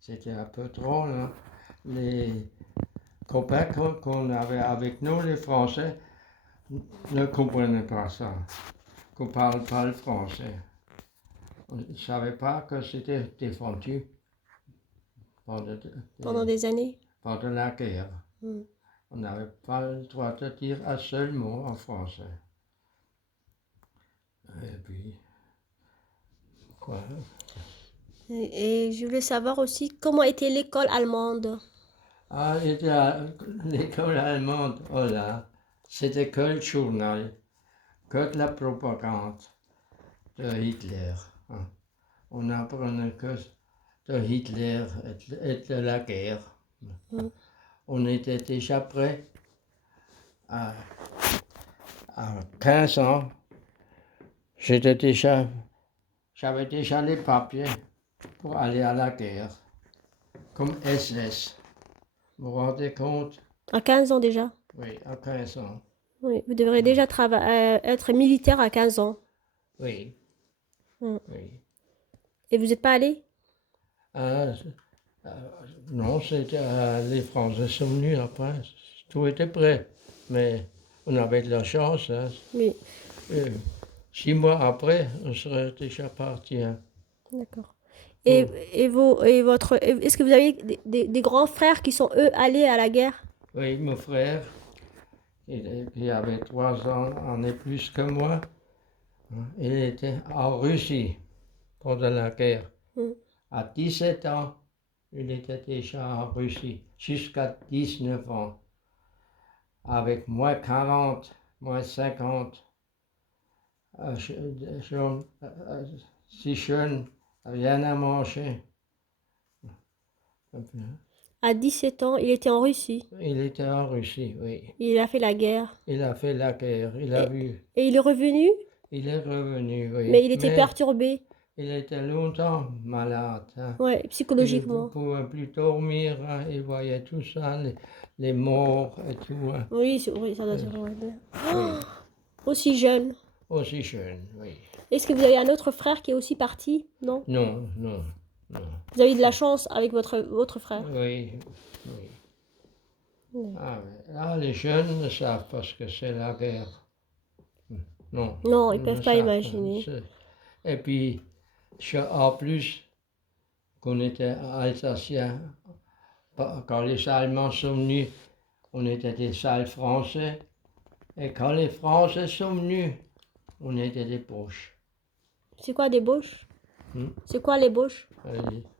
c'était un peu drôle. Hein. Les copains qu'on avait avec nous, les Français, ne comprenaient pas ça, qu'on ne parle pas le français. On ne savait pas que c'était défendu Pendant des années. pendant la guerre. Mm. On n'avait pas le droit de dire un seul mot en français. Et puis, quoi? Et je voulais savoir aussi comment était l'école allemande. Ah, l'école allemande, oh là, c'était que le journal, que de la propagande de Hitler. Hein. On apprenait que de Hitler et de la guerre. Mm. On était déjà prêts à, à 15 ans. J'avais déjà les papiers pour aller à la guerre, comme SS. Vous vous rendez compte? À 15 ans déjà. Oui, à 15 ans. Oui, vous devrez déjà être militaire à 15 ans. Oui, Mm. oui. Et vous n'êtes pas allé? Euh, non, les Français sont venus après. Tout était prêt. Mais on avait de la chance. Hein. Oui, 6 mois après, on serait déjà parti. Hein. d'accord. Oh. Est-ce que vous avez des grands frères qui sont eux allés à la guerre? Oui, mon frère, il avait 3 ans, en est plus que moi. Hein. Il était en Russie pendant la guerre. Mm. À 17 ans, il était déjà en Russie, jusqu'à 19 ans. Avec moins 40, moins 50, si jeune, rien à manger. À 17 ans, il était en Russie. Il était en Russie, oui. Il a fait la guerre. Il a fait la guerre, il a Et, vu. et il est revenu, Il est revenu, oui. mais il était Mais perturbé. il était longtemps malade. Hein. Ouais, Il ne psychologiquement. pouvait plus dormir, hein. Il voyait tout ça, les morts et tout. Hein. Oui, ça doit Euh, durer. Ouais. oui, Aussi jeune. aussi jeune, oui. Est-ce que vous avez un autre frère qui est aussi parti? Non? Non, non, non. Vous avez eu de la chance avec votre frère. Oui, oui. Mm. Ah, ah, les jeunes ne savent pas ce que c'est la guerre. Non, Non, ils ils ne peuvent pas savent pas. imaginer. Et puis, en plus, qu'on était alsaciens, quand les Allemands sont venus, on était des sales Français. Et quand les Français sont venus, on était des poches. C'est quoi des Boches? Hmm. C'est quoi les Boches?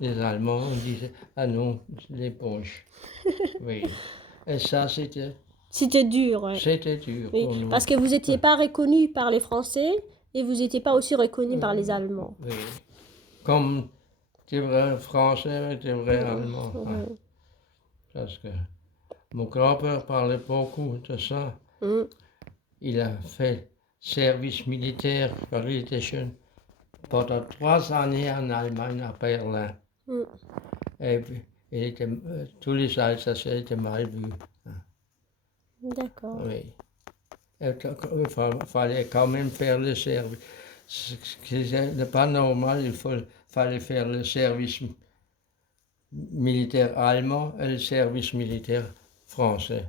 Les Allemands disaient, ah non, les poches. Oui. Et ça, C'était dur, ouais. c'était dur Oui, pour nous. parce que vous n'étiez pas reconnu par les Français et vous n'étiez pas aussi reconnu par les Allemands. Oui. Comme des vrais Français et des vrais Allemands. Hein. Mhm. Parce que mon grand-père parlait beaucoup de ça. Mhm. Il a fait service militaire quand il était jeune pendant 3 années en Allemagne, à Berlin. Mhm. Et puis, tous les Alsaciens étaient mal vus. D'accord. Oui. Il fallait quand même faire le service. Ce qui n'est pas normal, fallait faire le service militaire allemand et le service militaire français.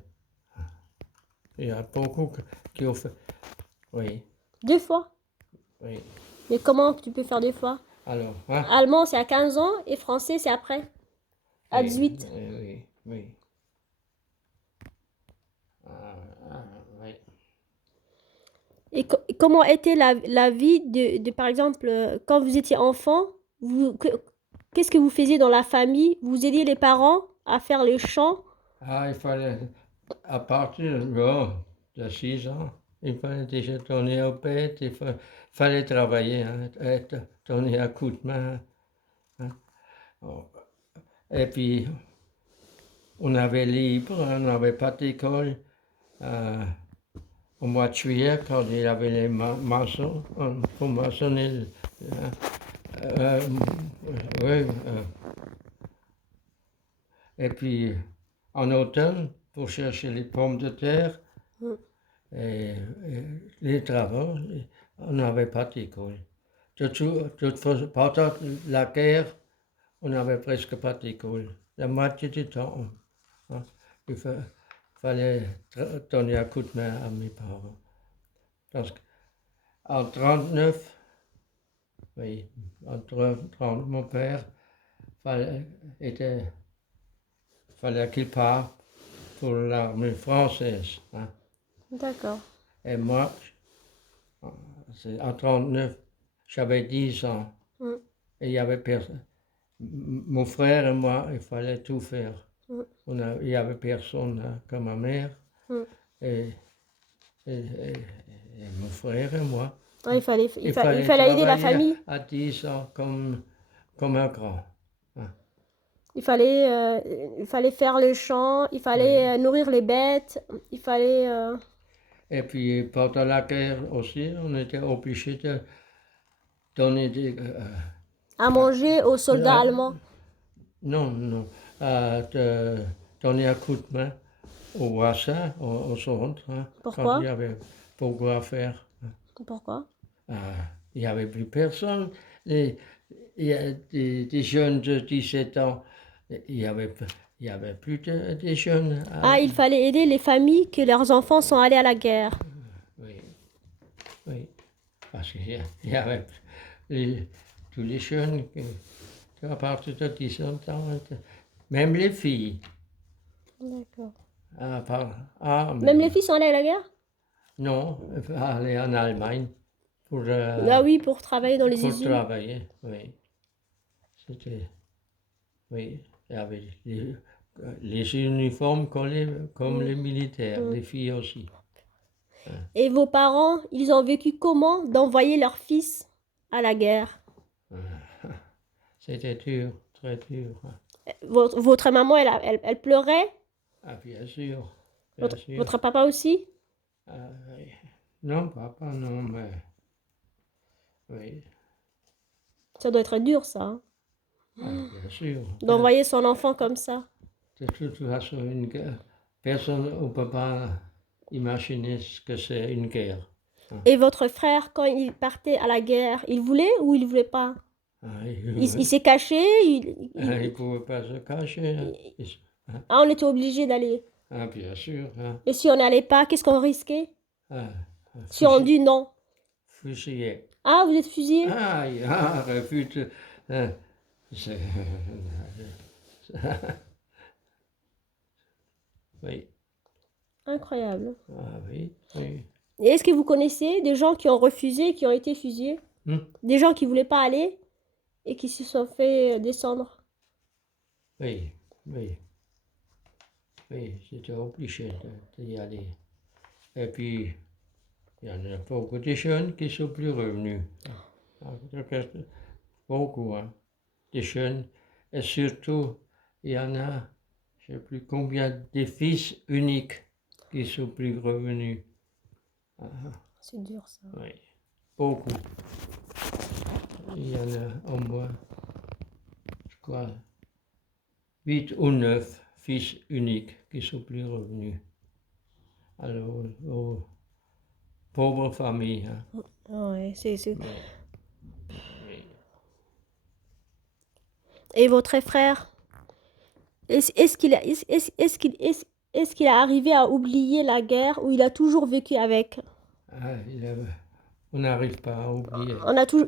Il y a beaucoup qui ont fait. Oui, 2 fois? oui. Mais comment tu peux faire 2 fois? Alors, hein? Allemand, c'est à 15 ans et français, c'est après? À Oui, 18. oui, oui. Oui. Et comment était la vie par exemple, quand vous étiez enfant, qu'est-ce que vous faisiez dans la famille? Vous aidiez les parents à faire les champs? Ah, il fallait, à partir de 6 ans, il fallait déjà tourner aux bêtes, fallait travailler, hein, tourner à coups de main. Hein. Oh. Et puis, on avait libre, on n'avait pas d'école. Au mois de juillet, quand il y avait les maçons, pour maçonner. Oui, et puis, en automne, pour chercher les pommes de terre Mm. et les travaux, on n'avait pas d'école. Pendant la guerre, on n'avait presque pas d'école. La moitié du temps, hein, il fallait donner un coup de main à mes parents. Parce qu'en 1939, oui, mon père fallait qu'il parte pour l'armée française. Hein. D'accord. Et moi, en 1939, j'avais 10 ans. Mm. Et il y avait personne. Mon frère et moi, il fallait tout faire. Mm. Il n'y avait personne hein, que ma mère Mm. et, et mon frère et moi. Ouais, il Il fallait fallait aider la travailler famille. à 10 ans comme un grand. Hein. Il fallait faire les champs, il fallait nourrir les bêtes, il fallait Et puis pendant la guerre aussi, on était obligé de donner à manger aux soldats allemands. non, de donner un coup de main aux voisins, aux autres, hein, quand Pourquoi? il y avait beaucoup à faire. Pourquoi? Il n'y avait plus personne. Il y a des jeunes de 17 ans, il n'y avait plus de jeunes. Ah, il fallait aider les familles que leurs enfants sont allés à la guerre. Oui, oui. Parce qu'il y avait tous les jeunes à partir de 17 ans, même les filles. D'accord. Même les filles sont allées à la guerre? Non, aller en Allemagne pour, Ah oui, pour travailler dans les pour usines. travailler, oui. C'était, oui, il y avait les uniformes comme les militaires, les filles aussi. Et vos parents, ils ont vécu comment d'envoyer leurs fils à la guerre? C'était dur, très dur. Votre maman, elle pleurait? Ah, bien sûr, bien sûr. Votre papa aussi? Oui. Non, papa, non, mais oui, Ça doit être dur, ça, hein, bien sûr. d'envoyer son enfant comme ça. De toute façon, une guerre, personne ne peut pas imaginer ce que c'est une guerre. Et votre frère, quand il partait à la guerre, il voulait ou il voulait pas? Il s'est caché? Il ne pouvait pas se cacher. Hein. Ah, on était obligé d'aller. Ah, bien sûr. Hein. Et si on n'allait pas, qu'est-ce qu'on risquait? Ah, Si on dit non. fusillé. Ah, vous êtes fusillé? Refus de... c'est- oui. Incroyable. Ah oui, oui. Et est-ce que vous connaissez des gens qui ont refusé, qui ont été fusillés? Des gens qui voulaient pas aller et qui se sont fait descendre? Oui, oui. Oui, j'étais obligé d'y aller. Et puis, il y en a beaucoup de jeunes qui sont plus revenus. Beaucoup, hein, de jeunes. Et surtout, il y en a, je ne sais plus combien, de fils uniques qui sont plus revenus. C'est dur, ça. Oui, beaucoup. Il y en a au moins, je crois, 8 ou 9 fils uniques qui sont plus revenus. Alors, aux pauvres familles. Hein. Ouais, c'est... Oui. Et votre frère, est-ce qu'il est arrivé à oublier la guerre ou il a toujours vécu avec? On n'arrive pas à oublier.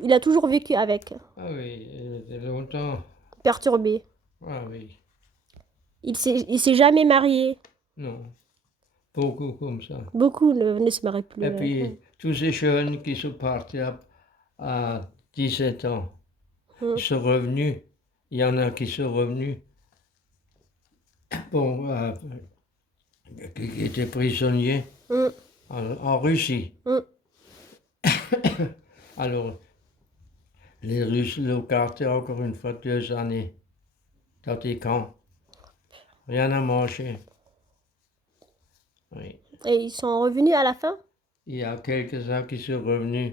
Il a toujours vécu avec, Ah oui, de longtemps. perturbé. Ah oui, Il s'est jamais marié. non, beaucoup comme ça. Beaucoup ne se marient plus. Et puis, tous ces jeunes qui sont partis à 17 ans, ils sont revenus. Il y en a qui sont revenus, bon, qui étaient prisonniers en Russie. Alors, les Russes l'ont gardé encore une fois 2 années dans des camps. Rien à manger. Oui. Et ils sont revenus à la fin? Il y a quelques-uns qui sont revenus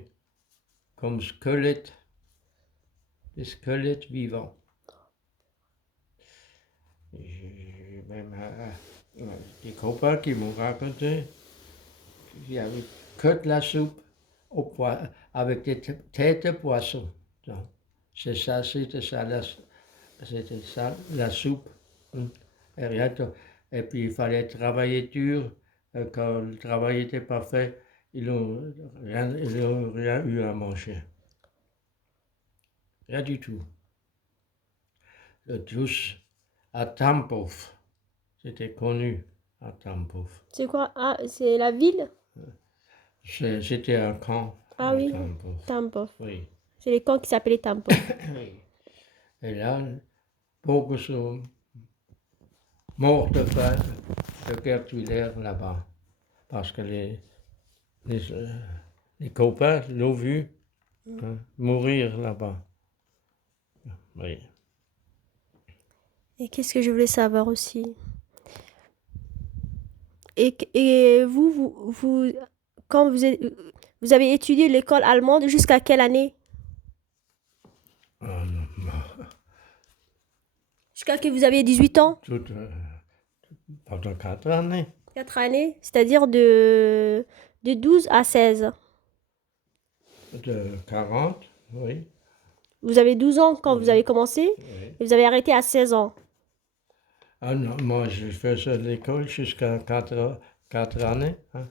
comme squelettes, des squelettes vivants. J'ai même des copains qui m'ont raconté qu'il y avait que de la soupe avec des têtes de poisson. Donc, c'était ça c'était ça, la soupe. Et rien d'autre. Et puis il fallait travailler dur. Quand le travail n'était pas fait, ils n'ont rien eu à manger. Rien du tout. Le douche à Tampov, c'était connu à Tampov. C'est quoi? Ah, c'est la ville? C'était un camp Ah à oui, Tampov. Tampov. Oui. C'est les camps qui s'appelaient Tampov. Oui. Et là, beaucoup sont morts de faim, de guerre tuilaire là-bas. Parce que les copains l'ont vu mourir là-bas. Oui. Et qu'est-ce que je voulais savoir aussi? Et vous, quand vous avez étudié l'école allemande jusqu'à quelle année? Ah, non, Jusqu'à que vous aviez 18 ans? tout, pendant 4 années. 4 années? C'est-à-dire de 12 à 16. De 40, oui. Vous avez 12 ans quand vous Oui. avez commencé Oui. et vous avez arrêté à 16 ans. Ah non, moi je faisais l'école jusqu'à 4 années. Hein.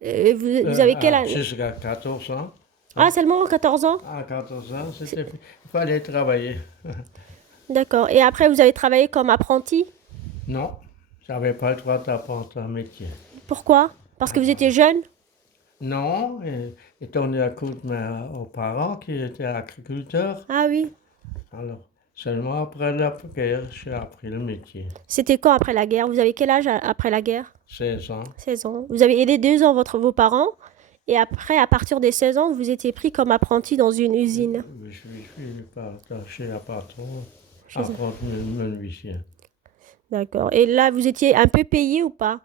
Et vous avez quelle année? Jusqu'à 14 ans. Ah, seulement 14 ans? À 14 ans, il fallait travailler. D'accord. Et après, vous avez travaillé comme apprenti? Non, j'avais pas le droit d'apprendre un métier. Pourquoi? Parce que vous étiez jeune? Non, et donné un coup de main aux parents qui étaient agriculteurs. Ah oui. Alors, seulement après la guerre, j'ai appris le métier. C'était quand après la guerre? Vous avez quel âge après la guerre? 16 ans. 16 ans. Vous avez aidé 2 ans vos parents et après, à partir des 16 ans, vous étiez pris comme apprenti dans une usine. Je suis chez la patron, Chez- apprendre menuisier. D'accord. Et là, vous étiez un peu payé ou pas?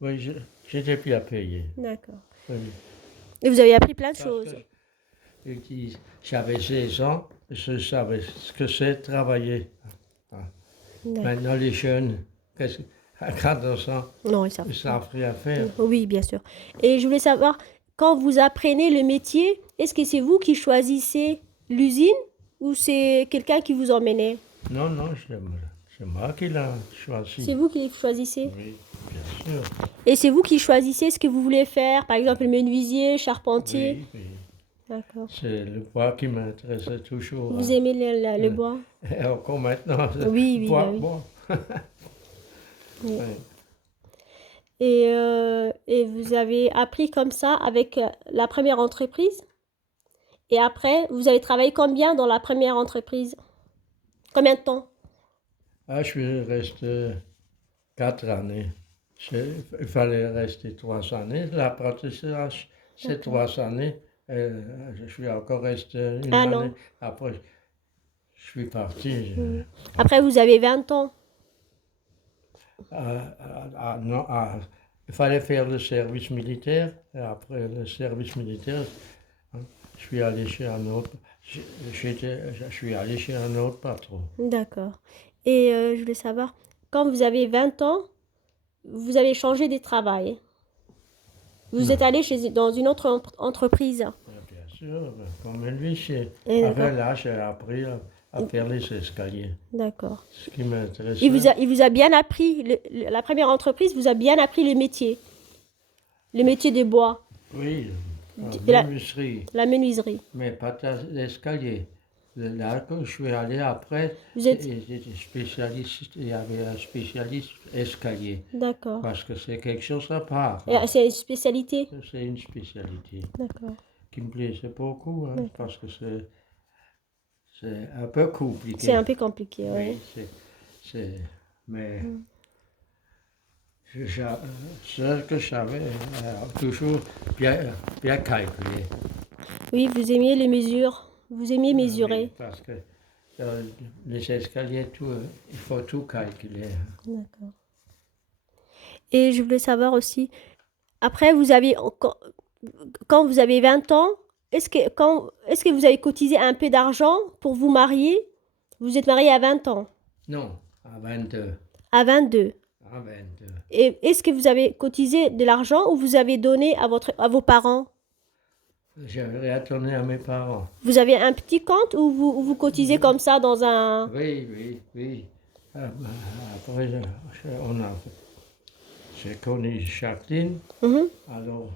Oui, j'étais bien payé. D'accord. Oui. Et vous avez appris plein de Parce choses. que j'avais 16 ans, je savais ce que c'est travailler. D'accord. Maintenant, les jeunes, à 14 ans, Non, ils ne savent rien faire. Oui, bien sûr. Et je voulais savoir, quand vous apprenez le métier, est-ce que c'est vous qui choisissez l'usine ou c'est quelqu'un qui vous emmenait? Non, non, c'est moi qui l'ai choisi. C'est vous qui choisissez? Oui, bien sûr. Et c'est vous qui choisissez ce que vous voulez faire, par exemple menuisier, charpentier? Oui, oui. D'accord. C'est le bois qui m'intéressait toujours. Vous aimez le bois? Et encore maintenant, Oui, oui, bois, bah oui. bois. Oui. Oui. Et vous avez appris comme ça avec la première entreprise? Et après, vous avez travaillé combien dans la première entreprise? Combien de temps? Ah, je suis resté 4 années. Il fallait rester 3 années. L'apprentissage, c'est 3 années. Et je suis encore resté une Un année. an. Après, je suis parti. Après, vous avez 20 ans. Non, il fallait faire le service militaire. Et après le service militaire, hein, je suis allé chez un autre. Je suis allé chez un autre patron. D'accord. Et je voulais savoir, quand vous avez 20 ans, vous avez changé de travail. Vous êtes allé dans une autre entreprise. Bien sûr, comme lui, Et après d'accord. là, j'ai appris à faire les escaliers. D'accord. Ce qui m'intéressait. Il vous a bien appris, la première entreprise vous a bien appris le métier de bois, Oui, la menuiserie, menuiserie. mais pas l'escalier. Là, quand je suis allé après, Vous êtes... j'étais spécialiste, il y avait un spécialiste escalier. D'accord. Parce que c'est quelque chose à part. Et c'est une spécialité? C'est une spécialité D'accord. qui me plaisait beaucoup, hein, D'accord. parce que c'est un peu compliqué. C'est un peu compliqué, oui. Mais ce que je savais, toujours bien calculé. Oui, vous aimiez les mesures. Vous aimiez mesurer. Oui, parce que les escaliers, tout, il faut tout calculer. D'accord. Et je voulais savoir aussi, après, quand vous avez 20 ans, est-ce que vous avez cotisé un peu d'argent pour vous marier? Vous êtes marié à 20 ans, Non, à 22. à 22. À 22. Et est-ce que vous avez cotisé de l'argent ou vous avez donné à vos parents? J'avais rien donné à mes parents. Vous avez un petit compte ou vous cotisez comme ça dans un... Oui, oui, oui. Ben, après, j'ai connu Jacqueline, Mhm. alors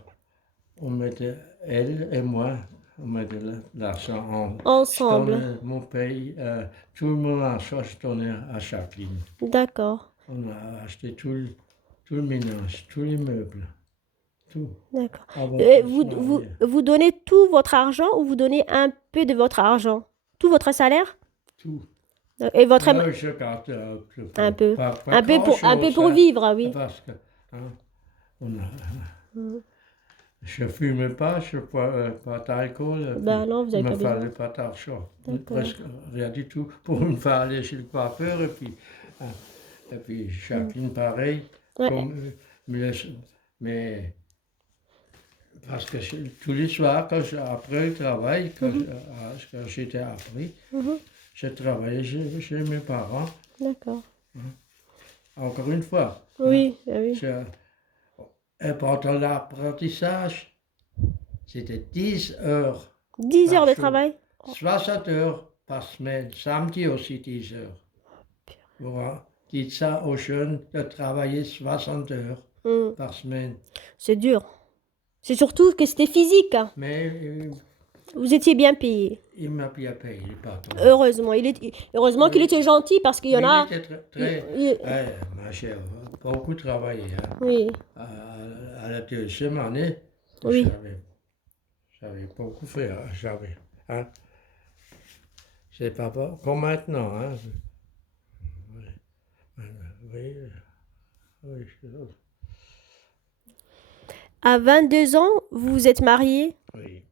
on mettait, elle et moi, on mettait l'argent en... Je Ensemble. donnais mon pays, tout mon argent, je donnais à Jacqueline. D'accord, On a acheté tout le ménage, tous les meubles, tout, d'accord. avant Et qu'on se marie. vous donnez tout votre argent ou vous donnez un peu de votre argent? Tout votre salaire? Tout. Et votre... Là, je garde un peu, Un peu. pas Un peu grand-chose, pour hein, vivre, ah oui. parce que hein, on a, Mhm. je fume pas, je bois pas d'alcool, et puis Ben non, vous il n'avez me pas besoin. fallait pas d'argent, D'accord. presque rien du tout, pour une fois aller chez le coiffeur, hein, et puis Mhm. Jacqueline pareil, Ouais. comme, mais, mais parce que tous les soirs, après le travail, Mhm. quand j'étais appris, Mhm. je travaillais chez mes parents, D'accord. encore une fois. Hein, Oui, ah oui. je- et pendant l'apprentissage, c'était 10 heures 10 par heures de jour, travail? Oh, 60 heures par semaine, samedi aussi 10 heures. Voilà. Dites ça aux jeunes de travailler 60 heures mhm. par semaine. C'est dur. C'est surtout que c'était physique, hein. Mais Vous étiez bien payé. il m'a bien payé, le patron. Heureusement. Heureusement qu'il Oui, était gentil parce qu'il y en oui, il a... était il- très, il- ma chère, beaucoup travaillé. Hein. Oui, À la deuxième année, oui. j'avais beaucoup fait. Hein. C'est pas comme maintenant. Hein. Oui, oui, À 22 ans, vous vous êtes marié? oui,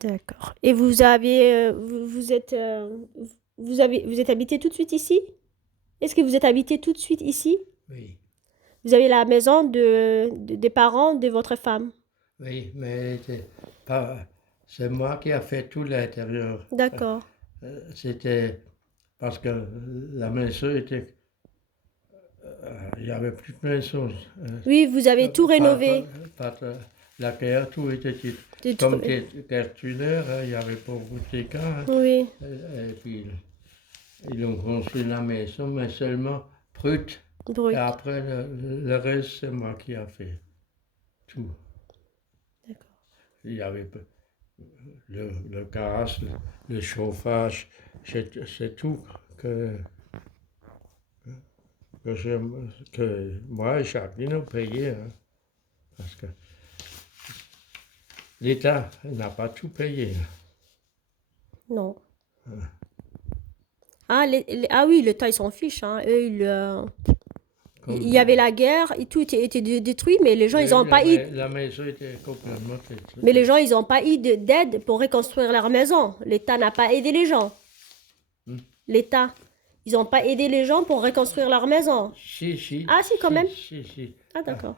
D'accord. Et vous avez... vous êtes habité tout de suite ici? Est-ce que vous êtes habité tout de suite ici? oui, Vous avez la maison des parents de votre femme? oui, mais c'est moi qui a fait tout l'intérieur. D'accord. C'était parce que la maison était, il n'y avait plus de maison. Oui, vous avez tout rénové. Pas de- la guerre, tout était Des comme trucs. guerre tunnel, hein, il n'y avait pas beaucoup de dégâts. Hein. Oui, Et puis ils ont construit la maison, mais seulement brut. Et brut. après, le reste, c'est moi qui a fait tout. D'accord. Il y avait le gaz, le chauffage, c'est tout que, je, que moi et Jacqueline ont payé. Hein, parce que l'État n'a pas tout payé. Non. Ah, ah oui, l'État, ils s'en fichent, hein. Eux, il y avait la guerre et tout était détruit, mais les gens, ils n'ont pas eu... La maison était complètement Mais les détruite. gens, ils n'ont pas eu d'aide pour reconstruire leur maison. L'État n'a pas aidé les gens. Hmm. L'État, ils n'ont pas aidé les gens pour reconstruire leur maison. Si, Ah si, quand même. si. Ah d'accord.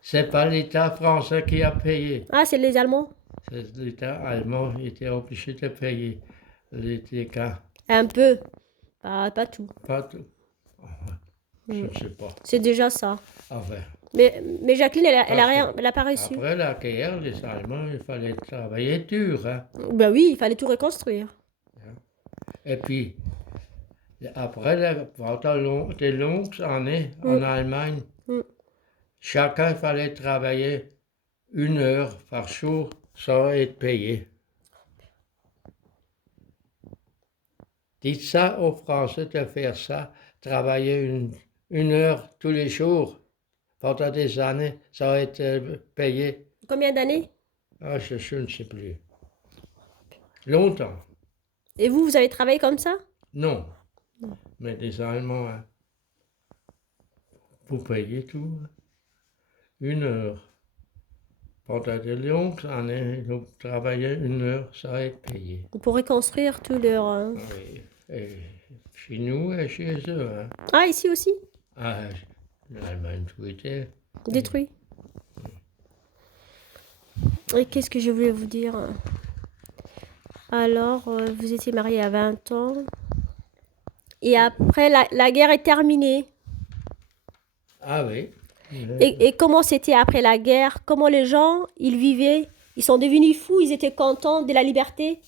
C'est pas l'État français qui a payé. Ah, c'est les Allemands? C'est l'État allemand qui était obligé de payer les dégâts. Un peu. Pas tout. Pas tout. Je ne sais pas. C'est déjà ça. Enfin, Mais Jacqueline, elle a parce que rien, elle a pas reçu. après la guerre, les Allemands, il fallait travailler dur. Hein. Ben oui, il fallait tout reconstruire. Et puis, après, pendant des longues années en Allemagne, Mm. chacun fallait travailler 1 heure par jour sans être payé. Dites ça aux Français de faire ça, travailler une heure tous les jours pendant des années sans être payé. Combien d'années? Ah, je ne sais plus. Longtemps. Et vous avez travaillé comme ça? Non. Mais les Allemands, hein, vous payez tout. 1 heure. Pendant de longues années, ils ont travaillé 1 heure sans être payé. Pour reconstruire tout leur... Oui. Et chez nous et chez eux. Hein. Ah, ici aussi? Ah, l'Allemagne, tout était Détruit. Et qu'est-ce que je voulais vous dire? Alors, vous étiez marié à 20 ans. Et après, la guerre est terminée. Ah oui. Et comment c'était après la guerre? Comment les gens, ils vivaient? Ils sont devenus fous, ils étaient contents de la liberté?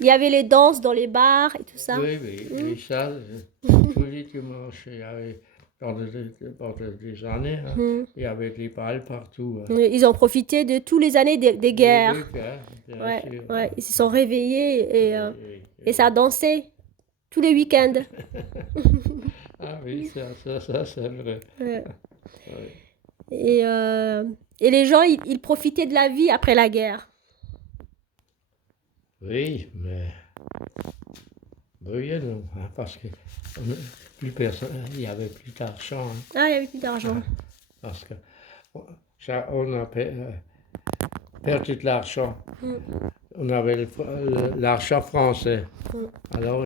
Il y avait les danses dans les bars et tout ça. Oui, oui, et ça, politiquement, pendant des années, hein, Mhm. il y avait des balles partout. Ils ont profité de toutes les années des guerres. Des guerres, bien Ouais, sûr. ouais. Ils se sont réveillés Oui, et ça dansait tous les week-ends. ah oui, ça c'est vrai. Ouais. Oui, Et, euh, et les gens, ils profitaient de la vie après la guerre. oui, mais oui et non, hein, parce que plus personne, il n'y avait plus d'argent, hein, Ah, il n'y avait plus d'argent. parce que on a perdu de l'argent. Mm. On avait l'argent français. Mm. Alors,